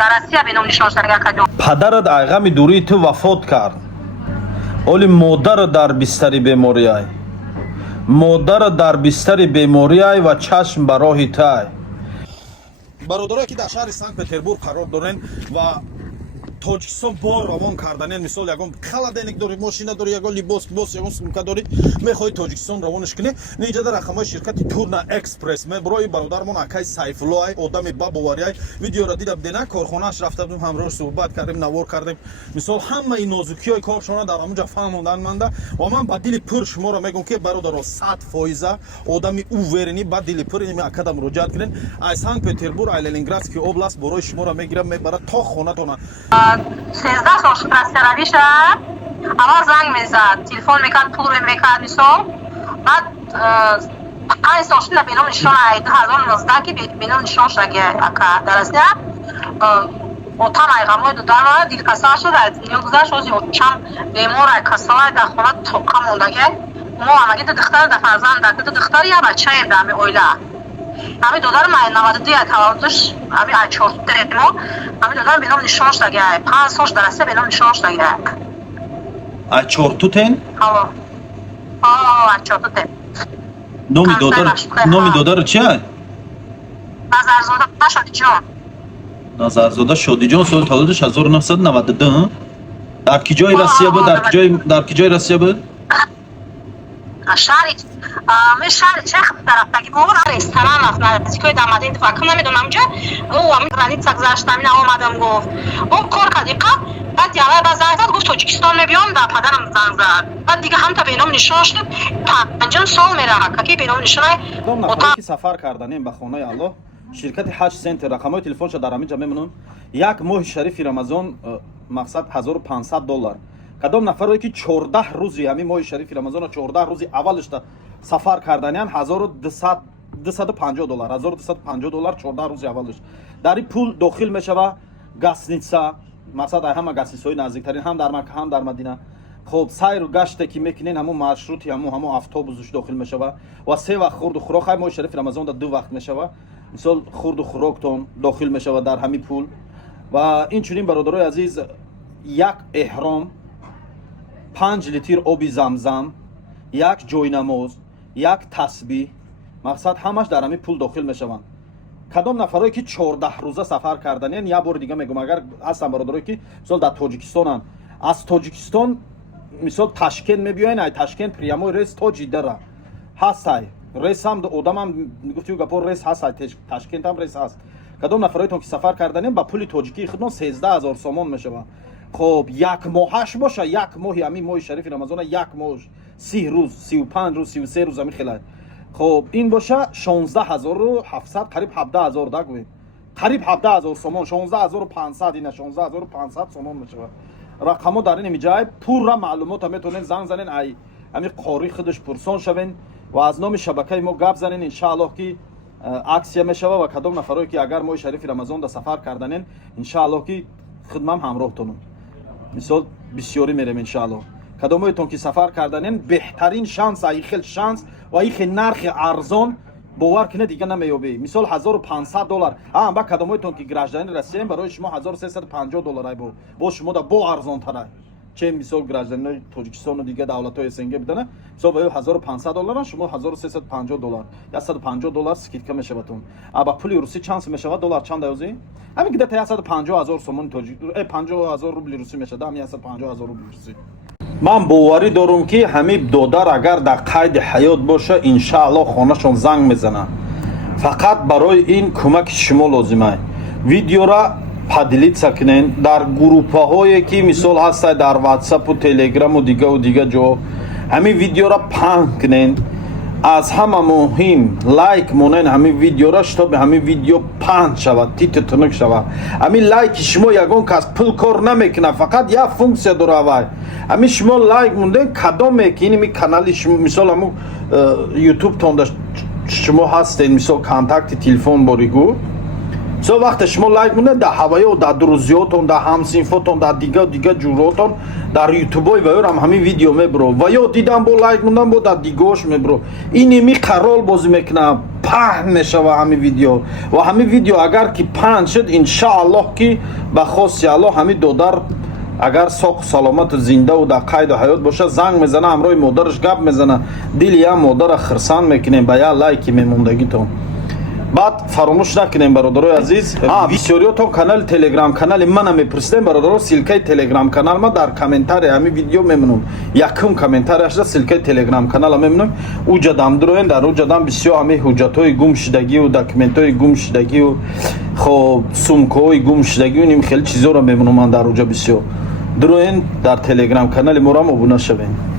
дар Россия бе ном нишон шуда якадо. падарат айғами дурии ту вафот кард. оли модарат дар бистари бемориай. модарат дар бистари бемориай ва чашм ба роҳи тай. бародарое ки дар шаҳри Санкт Петербург қарор дорен ва тоҷикистон бор равон карданен, мисол ягон халаденик дори, мошина дори, ягон либос, ягон сумка дори, мехоҳи тоҷикистон равонаш кунӣ. Неҷада рақамҳои ширкати Турна Экспресс меброи бародармон акай Сайфуллоай, одами бабоварияй, видеоро дидам, дена корхонааш рафта будем, ҳамроҳ суҳбат кардем, навор кардем. Мисол ҳамаи нозукиҳои коршона дар ҳамонҷа фаҳмондан манда ва ман ба дили пур шуморо мегӯям ки бародаро 100% одами уверенӣ ба дили пур ин акада муроҷиат кунед. Ай Санкт Петербург, ай Ленинградский област борои шуморо мегирам, мебарад то хонатона. 13 сош прастеравиша аввал занг мезад, телефон мекард, пул мекард мисол. Баъд 5 сошина беном нишон ай 2019 ки беном нишон шаги ака дарасия отам ай ғамои дударма дил касава шуд аз ил гузашт ози чам бемор ай касава дар хона тоқа мондаги мо амаги ду духтар да фарзанд дар ду духтар я бачаем дар ами оила ами додарам ай 92 ай таваллудш ами ай 4 мо ами додарам беном нишон шдаги ай 5 сош дарасия беном нишон шдаги ай 4 тутен? ҳало ай 4 тутен номи додар чи ай? Назарзода Шодиҷон. Назарзода Шодиҷон соли таваллудш 1992. дар ки ҷои Россия буд? дар ки ҷои Россия буд? шаҳри шаҳри чех тарафдаги бо ресторан аст наздикои дамадин факр намедонам ҷо ами граница гузашт амина омадам гуфт он кор кард иқа баъд явай ба занг зад гуфт тоҷикистон мебиём да падарам занг зад баъд дига ҳамта беном нишон шуд 5 сол меравад ки беном нишонай нафаре ки сафар карданем ба хонаи Аллоҳ ширкати ҳаҷ центр рақамҳои телефонша дар ҳамин ҷа мемонам. як моҳи шарифи рамазон мақсад $1500. кадом нафаре ки 14 рӯзи ҳамин моҳи шарифи рамазон 14 рӯзи аввалишта сафар карданиян $1250 $1250 14 рӯзи аввалиш дар ин пул дохил мешава гасница мақсад ай ҳама гасницаҳои наздиктарин ҳам дар Макка ҳам дар Мадина. хоб сайру гаште ки мекунен ҳамон маршрути ҳамон автобусш дохил мешава ва 3 вақт хурду хӯрок ҳай моҳи шарифи рамазонда 2 вақт мешава мисол хурду хӯроктон дохил мешава дар ҳамин пул ва инчунин бародарои азиз як эҳром 5 литр оби замзам як ҷойнамоз як тасбиҳ мақсад ҳамаш дар ҳамин пул дохил мешаванд. кадом нафарое ки 14 рӯза сафар карданиян як бори дига мегӯям агар ҳастан бародарое ки мисол дар тоҷикистонанд аз тоҷикистон мисол Ташкент мебиёен ай Ташкент прямой рейс то ҷиддара ҳаст ай рейс ҳам одамам гуфтию гапо рейс ҳаст ай Ташкент ҳам рейс ҳаст. кадом нафароетон ки сафар карданем ба пули тоҷикии худмон 13000 сомон мешава. хоб як моҳаш боша як моҳи ҳамин моҳи шарифи рамазона як моҳ 30 рӯз 35 рӯз 33 рӯз ами хелай хоб ин боша 16700 қариб 17000 да гӯем қариб 17000 сомон 16500 ина 16500 сомон мешава. рақамо дар ин ҷай пурра маълумота метавонен занг занен ай ами қори худаш пурсон шавен ва аз номи шабакаи мо гап занен иншааллоҳ ки аксия мешава ва кадом нафароe ки агар моҳи шарифи рамазонда сафар карданен иншааллоҳ ки хидмам ҳамроҳтонам мисол бисёрӣ мерем иншааллоҳ. кадомоетон ки сафар карданен беҳтарин шанс ай хел шанс ва ин хел нархи арзон бовар кунед дига намеёбӣ. мисол $1500 ба кадомоетон ки гражданини Россияем барои шумо $1350 ай бо шумода бо арзонтара чем мисол гражданинои тоҷикистону дига давлатҳои СНГ будана мисол ба $1500 шумо $1350 $150 скидка мешаватон. ба пули русӣ чанд мешава доллар чанд ёзӣ ҳамин гида 150000 сомони тоҷик 50000 рубли русӣ мешава ҳамин 150000 рубли русӣ. ман боварӣ дорам ки ҳамин додар агар дар қайди ҳаёт боша иншааллоҳ хонашон занг мезанад. фақат барои ин кӯмаки шумо лозимай. видеора падилитса кунен дар группаҳое ки мисол ҳастад дар ватсапу телеграму дигаву дига ҷо ҳамин видеора паҳн кунен. аз ҳама муҳим лайк монен ҳамин видеора штоби ҳамин видео паҳн шавад титу тунук шавад. ҳамин лайки шумо ягон кас пул кор намекунад фақат як функсия дора вай ҳамин шумо лайк монден кадоме ки ин канали мисол ҳамун ютубтонда шумо ҳастед мисол контакти телефон боригӯ со вақте шумо лайк мунед дар ҳаваё дар дурузиётон дар ҳамсинфотон дар дига ҷуротон дар ютубои ваёрам ҳамин видео мебро ва ё дидам бо лайк мундан бо дар дигош мебро ин ими қарол бозӣ мекунад паҳн мешава ҳамин видео ва ҳамин видео агар ки паҳн шуд иншааллоҳ ки ба хоси аллоҳ ҳамин додар агар соқу саломату зиндаву дар қайду ҳаёт бошад занг мезана ҳамроҳи модараш гап мезана дили як модара хирсанд мекунем ба як лайки мемондагитон баъд фаромӯш накунем бародарои азиз бисёриётон канали телеграм канали мана мепурсидем бародаро силкаи телеграм канал ма дар комментария ҳамин видео мемонам якум комментарияшда силкаи телеграм канала мемонам уҷадам дуроен дар уҷадам бисёр ҳамин ҳуҷҷатҳои гумшудагию документҳои гумшудагию хоб сумкаҳои гумшудагию ним хеле чизоро мемонам ман дар уҷа бисёр дуроен дар телеграм канали моram обуна шавем